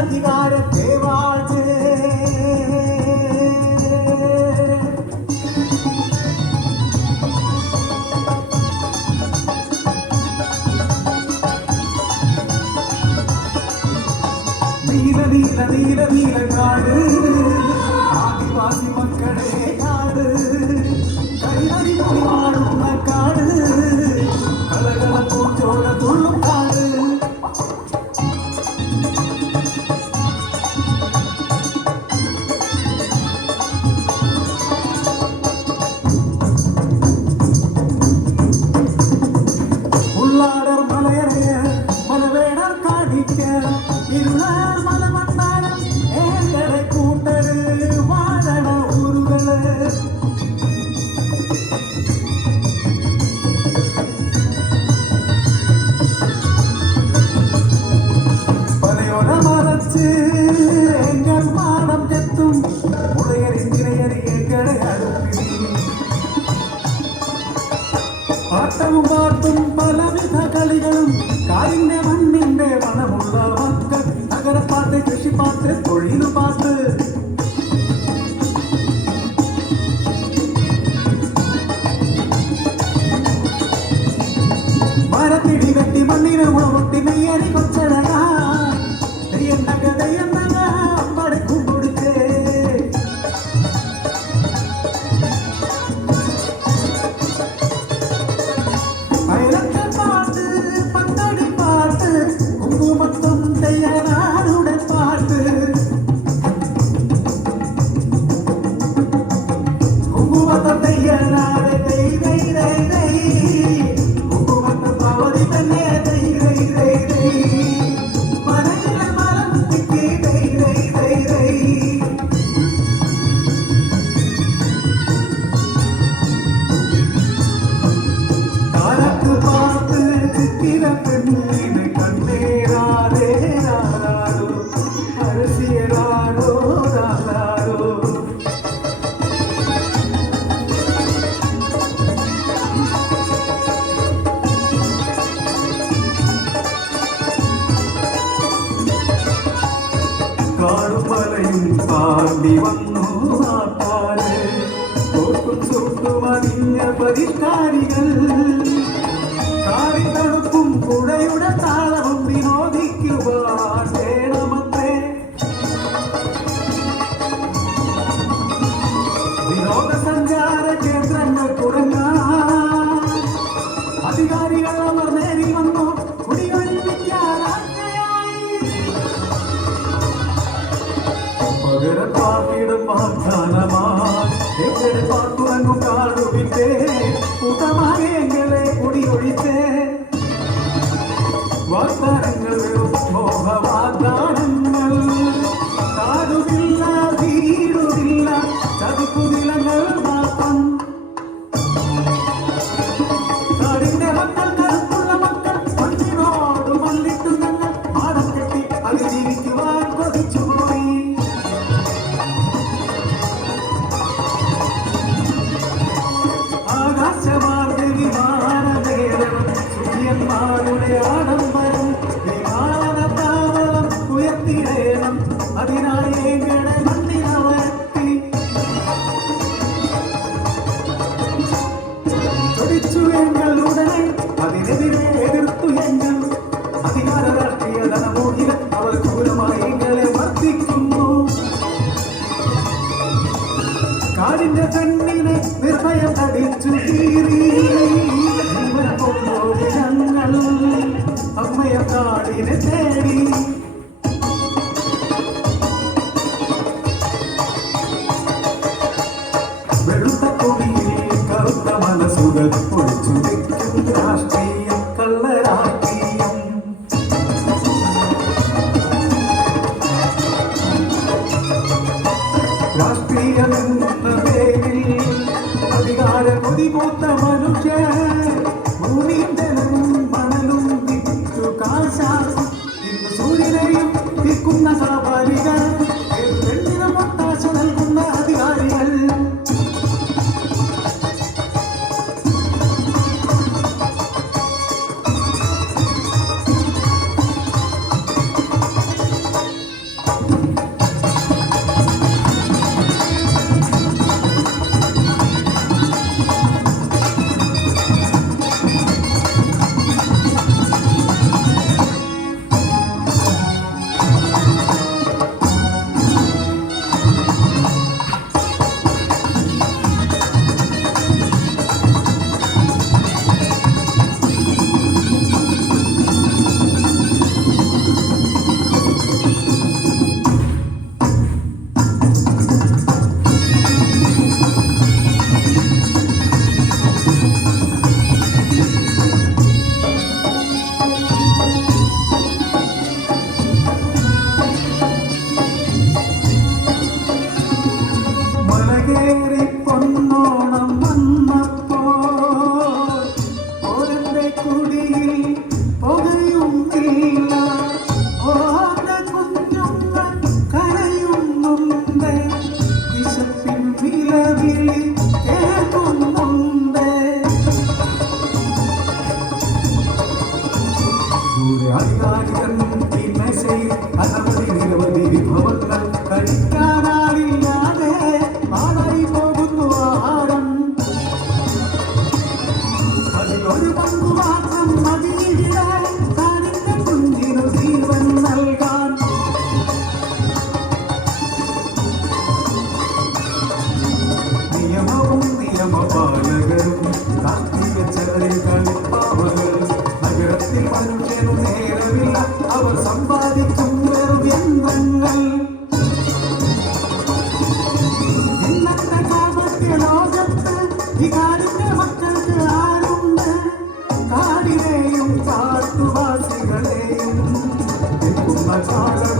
அதிகாரத்தை வாழ்த்து நீல நீல நீல நீல காடு ஆதிவாசி மக்களே காடு கையறி வாழும் காடு கலகல பூச்சோட துள்ளும் காடு உள்ளாடர் மலையறைய மலவேடர் காணிக்க இருளார் மலமண்டாரம் ஏங்கடை கூட்டரு வாழன ஊருகள பலையோட மறைச்சு எங்கள் மாடம் கெத்தும் உடையறின் திரையறி எங்களை அழுப்பி പാട്ടവും പാട്ടും പലവിധ കളികളും കായിന്റെ മണ്ണിന്റെ മണമുള്ള മക്കൾ നഗരപ്പാട്ട് കൃഷിപ്പാട്ട് തൊഴിലുപാട്ട് മരത്തിടി വെട്ടി മണ്ണിന് മുളകൊട്ടി നെയ്യരി കൊച്ചടക തെയ്യന്നക തെയ്യന്നക അമ്പടക്കും കൊടുത്തേ കാടുമലയും താണ്ടി വന്നു നാട്ടാര് തോക്കും ചുട്ടുമണിഞ്ഞ പരിഷ്കാരികൾ കാറി തണുപ്പും പുഴയുടെ താളവും വിനോദിക്കുവാൻ വേണമത്രേ വിനോദസഞ്ചാര കേന്ദ്രങ്ങൾ തുടങ്ങാൻ അധികാരികൾ അമർന്നേറി വന്നു പകരപ്പാർത്തിടും വാഗ്ദാനമായി പാർത്തുറങ്ങും കാടുവിട്ടേ കൂട്ടമായി എങ്ങളെ കുടിയൊഴിച്ചേ വാഗ്ദാനങ്ങൾ മോഹ വാഗ്ദാനങ്ങൾ കാടുമില്ല വീടുമില്ല ചതിപ്പുനിലങ്ങൾ മാത്രം കാടിന്റെ മക്കൾ കരുത്തുള്ള മക്കൾ മണ്ണിനോട് മല്ലിട്ടു ഞങ്ങൾ മാടം കെട്ടി അതിജീവിക്കുവാൻ കൊതിച്ചുപോയി രുടെ ആഡംബരം വിമാനത്താവളം ഉയർത്തിടേണം അതിനായി എങ്ങനെ മണ്ണിനവരത്തി ചൊടിച്ചു എങ്ങൾ ഉടനെ അതിനെതിരെ എതിർത്തു എങ്ങൾ അധികാര രാഷ്ട്രീയ ധനമോഹികൾ അവർ ക്രൂരമായി എങ്ങളെ വർദ്ധിക്കുന്നു കാടിന്റെ കണ്ണിനെ നിർഭയം അടിച്ചു കീറി ഞങ്ങൾ അമ്മയ കാടിനെ തേടി വെളുത്ത കൊടിയിൽ കറുത്ത മനസ്സുകൾ ഒളിച്ചു വെക്കും രാഷ്ട്രീയം കള്ളരാഷ്ട്രീയം രാഷ്ട്രീയം എന്ന പേരിൽ അധികാര കൊതിമൂത്ത മനുഷ്യർ ഭൂമിയും ജലവും മണലും വിറ്റു കാശാക്കും ഇന്ന് സൂര്യനെയും വിൽക്കുന്ന വ്യാപാരികൾ പെണ്ണിന് പൊട്ടാശ നൽകുന്ന അധികാരികൾ സമ്പാദിക്കും വെറും യന്ത്രങ്ങൾ. ഇന്നത്തെ കാപട്യ ലോകത്ത് ഈ കാടിന്റെ മക്കൾക്ക് ആരുണ്ട്? കാടിനെയും കാട്ടുവാസികളെയും എത്തുന്ന കാലം